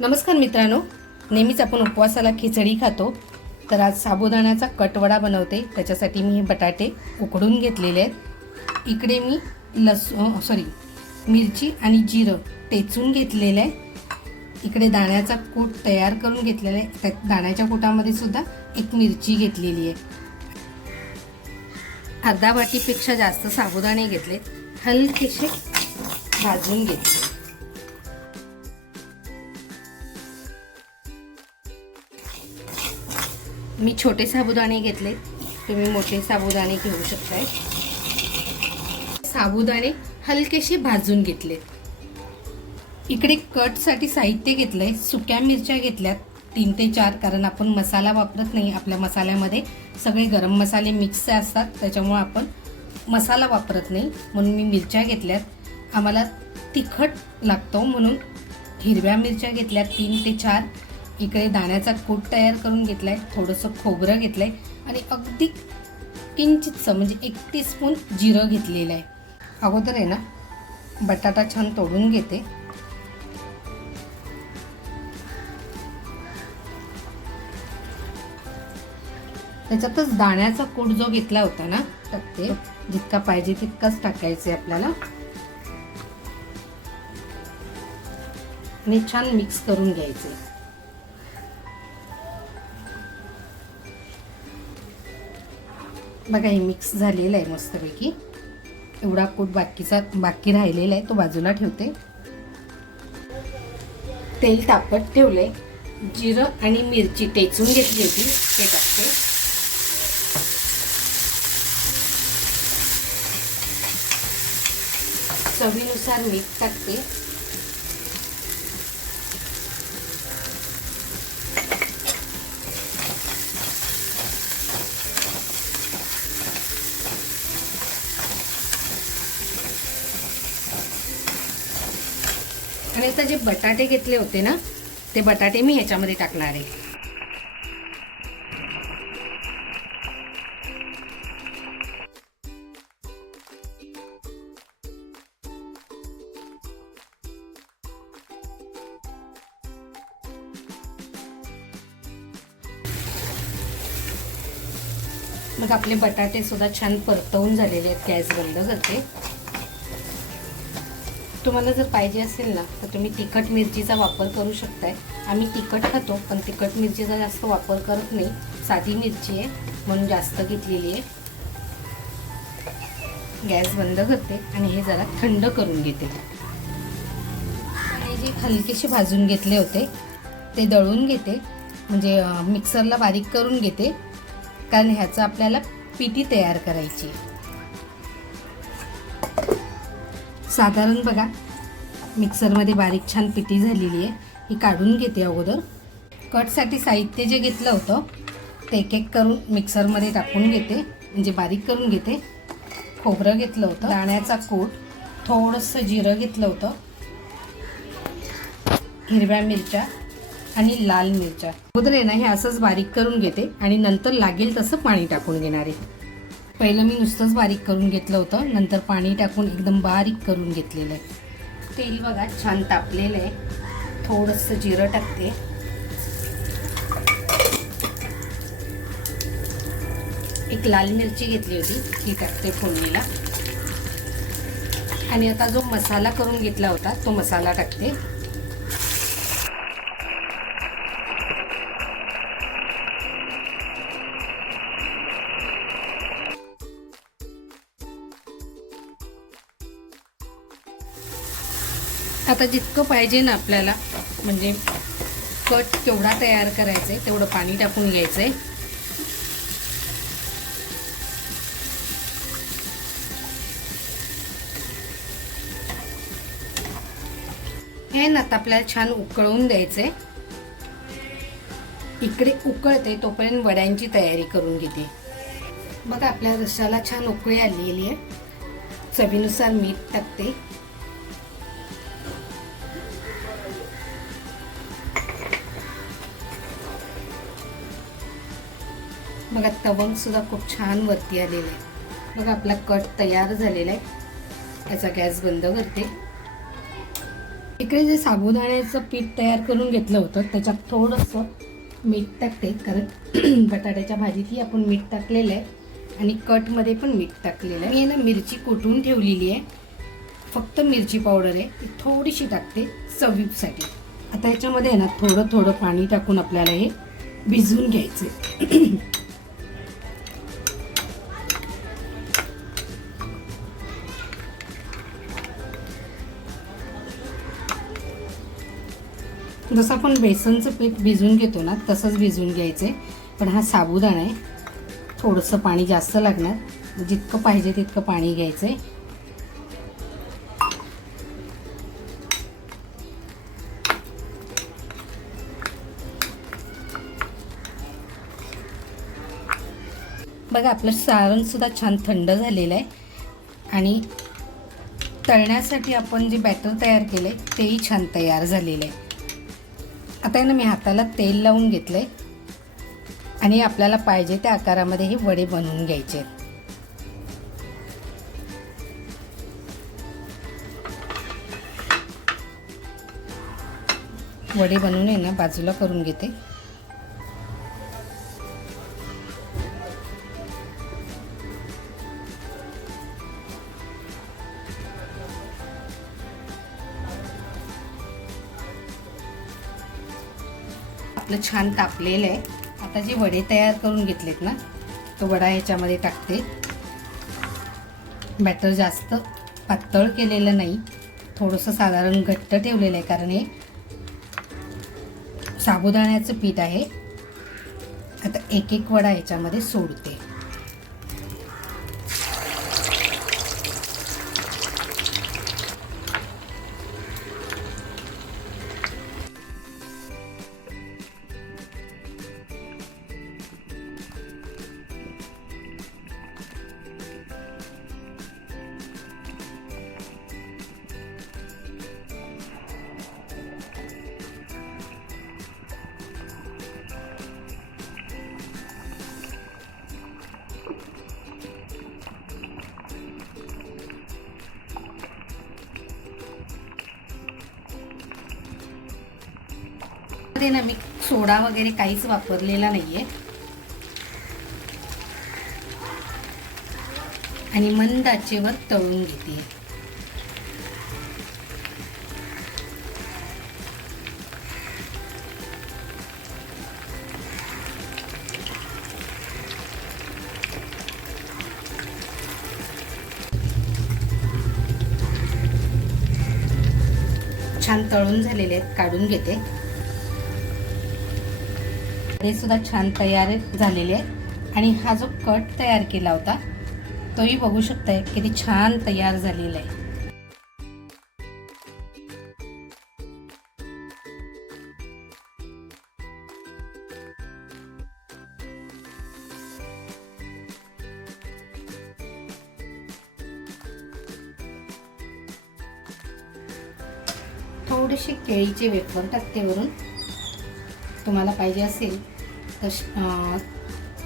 नमस्कार मित्रांनो. नेहमीच आपण उपवासाला खिचडी खातो. तर आज साबुदाण्याचा कटवडा बनवते. त्याच्यासाठी मी हे बटाटे उकडून घेतलेले आहेत. इकडे मी लस सॉरी मिरची आणि जिरं टेचून घेतलेलं आहे. इकडे दाण्याचा कूट तयार करून घेतलेला आहे. त्या दाण्याच्या कुटामध्ये सुद्धा एक मिरची घेतलेली आहे. अर्धा वाटीपेक्षा जास्त साबुदाणे घेतले. हलकेसे भाजून घेतले. मी छोटे साबुदाणे घेतले तुम्ही मोठे साबुदाणे घेऊ शकताय. साबुदाणे हलकेसे भाजून घेतले इकडे कटसाठी साहित्य घेतलंय. सुक्या मिरच्या घेतल्यात. तीन ते चार कारण आपण मसाला वापरत नाही. आपल्या मसाल्यामध्ये सगळे गरम मसाले मिक्स असतात. त्याच्यामुळं आपण मसाला वापरत नाही. म्हणून मी मिरच्या घेतल्यात. आम्हाला तिखट लागतो म्हणून हिरव्या मिरच्या घेतल्यात तीन ते चार. इकडे दाण्याचा कूट तयार करून घेतलाय थोडंसं खोबरं घेतलंय आणि अगदी किंचितचं म्हणजे एक टीस्पून जिरं घेतलेलं आहे. अगोदर आहे ना बटाटा छान तोडून घेते. त्याच्यातच दाण्याचा कूट जो घेतला होता ना टाकते. जितका पाहिजे तितकाच टाकायचे आपल्याला. आणि छान मिक्स करून घ्यायचे. बघा हे मिक्स झालेलं आहे मस्तपैकी. एवढा कूट बाकीचा बाकी राहिलेला आहे तो बाजूला ठेवते. तेल तापत ठेवले जिरं आणि मिरची टेचून घेतली होती ते टाकते. चवीनुसार मीठ टाकते. आणि आता जे बटाटे घेतले होते ना ते बटाटे मी ह्याच्यामध्ये टाकणार आहे. मग आपले बटाटे सुद्धा छान परतवून झालेले आहेत गॅस बंद करते. तुम्हाला जर पाहिजे असेल ना तर तुम्ही तिखट मिरचीचा वापर करू शकताय. आम्ही तिखट खातो पण तिखट मिरचीचा जास्त वापर करत नाही. साधी मिरची आहे म्हणून जास्त घेतलेली आहे. गॅस बंद करते आणि हे जरा थंड करून घेते. आणि जे हलकेसे भाजून घेतले होते ते दळून घेते. म्हणजे मिक्सरला बारीक करून घेते. कारण ह्याचं आपल्याला पिठी तयार करायची साधारण बघा मिक्सरमध्ये बारीक छान पिठी झालेली आहे. ही काढून घेते अगोदर. कटसाठी साहित्य जे घेतलं होतं ते एक एक करून मिक्सरमध्ये टाकून घेते. म्हणजे बारीक करून घेते. खोबरं घेतलं होतं. दाण्याचा कूट थोडंसं जिरं घेतलं होतं. हिरव्या मिरच्या आणि लाल मिरच्या. अगोदर आहे ना हे असंच बारीक करून घेते आणि नंतर लागेल तसं पाणी टाकून घेणार. आहे पहिलं मी नुसतंच बारीक करून घेतलं होतं. नंतर पाणी टाकून एकदम बारीक करून घेतलेलं आहे. तेल बघा छान तापलेलं आहे. थोडंसं जिरं टाकते. एक लाल मिरची घेतली होती. ती टाकते फोडणीला. आणि आता जो मसाला करून घेतला होता तो मसाला टाकते. आता जितकं पाहिजे ना आपल्याला म्हणजे कट केवढा तयार करायचा आहे तेवढं पाणी टाकून घ्यायचं आहे हे ना आता आपल्याला छान उकळवून आहे इकडे उकळते तोपर्यंत वड्यांची तयारी करून घेते. बघा आपल्या रश्याला छान उकळी आलेली आहे. चवीनुसार मीठ टाकते. बघा तवंगसुद्धा खूप छान वरती आलेलं आहे. बघा आपला कट तयार झालेला आहे. याचा गॅस बंद करते. इकडे जे साबुदाण्याचं पीठ तयार करून घेतलं होतं त्याच्यात थोडंसं मीठ टाकते. कारण बटाट्याच्या भाजीतही आपण मीठ टाकलेलं आहे आणि कटमध्ये पण मीठ टाकलेलं आहे. मी ना मिरची कुटून ठेवलेली आहे. फक्त मिरची पावडर आहे. ती थोडीशी टाकते चवीसाठी. आता ह्याच्यामध्ये आहे ना थोडं थोडं पाणी टाकून आपल्याला हे भिजवून घ्यायचं जसं आपण बेसनचं पीठ भिजून घेतो ना तसंच भिजवून घ्यायचं आहे पण हा साबुदाणा आहे. थोडंसं पाणी जास्त लागणार. जितकं पाहिजे तितकं पाणी घ्यायचं आहे बघा आपलं सारणसुद्धा छान थंड झालेलं आहे. आणि तळण्यासाठी आपण जे बॅटर तयार केलं आहे तेही छान तयार झालेलं आहे. आता आहे ना मी हाताला तेल लावून घेतलं आहे आणि आपल्याला पाहिजे त्या आकारामध्ये हे वडे बनवून घ्यायचे. आहेत वडे बनवून आहे ना बाजूला करून घेते. आपलं छान तापलेलं आहे. आता जे वडे तयार करून घेतलेत ना तो वडा ह्याच्यामध्ये टाकते. बॅटर जास्त पातळ केलेलं नाही. थोडंसं साधारण घट्ट ठेवलेलं आहे कारण हे साबुदाण्याचं पीठ आहे. आता एक एक वडा ह्याच्यामध्ये सोडते. यामध्ये ना मी सोडा वगैरे काहीच वापरलेला नाहीये. आणि मंद आचेवर तळून घेते. छान तळून झालेले आहेत काढून घेते. हे सुद्धा छान तयार झालेले आहेत. आणि हा जो कट तयार केला होता तोही बघू शकताय किती छान तयार झालेला आहे. थोडेसे केळीचे वेफर टाकते वरून. तुम्हाला पाहिजे असेल तश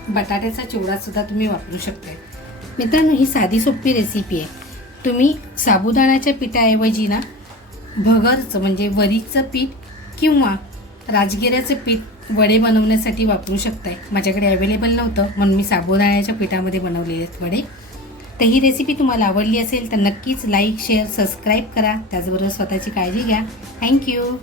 बटाट्याचा चिवडासुद्धा तुम्ही वापरू शकता मित्रांनो ही साधी सोपी रेसिपी आहे. तुम्ही साबुदाण्याच्या पिठाऐवजी ना भगरचं म्हणजे वरीचं पीठ किंवा राजगिऱ्याचं पीठ वडे बनवण्यासाठी वापरू शकताय. माझ्याकडे अवेलेबल नव्हतं म्हणून मी साबुदाण्याच्या पिठामध्ये बनवलेले आहेत वडे. तर ही रेसिपी तुम्हाला आवडली असेल तर नक्कीच लाईक शेअर सबस्क्राईब करा. त्याचबरोबर स्वतःची काळजी घ्या. थँक्यू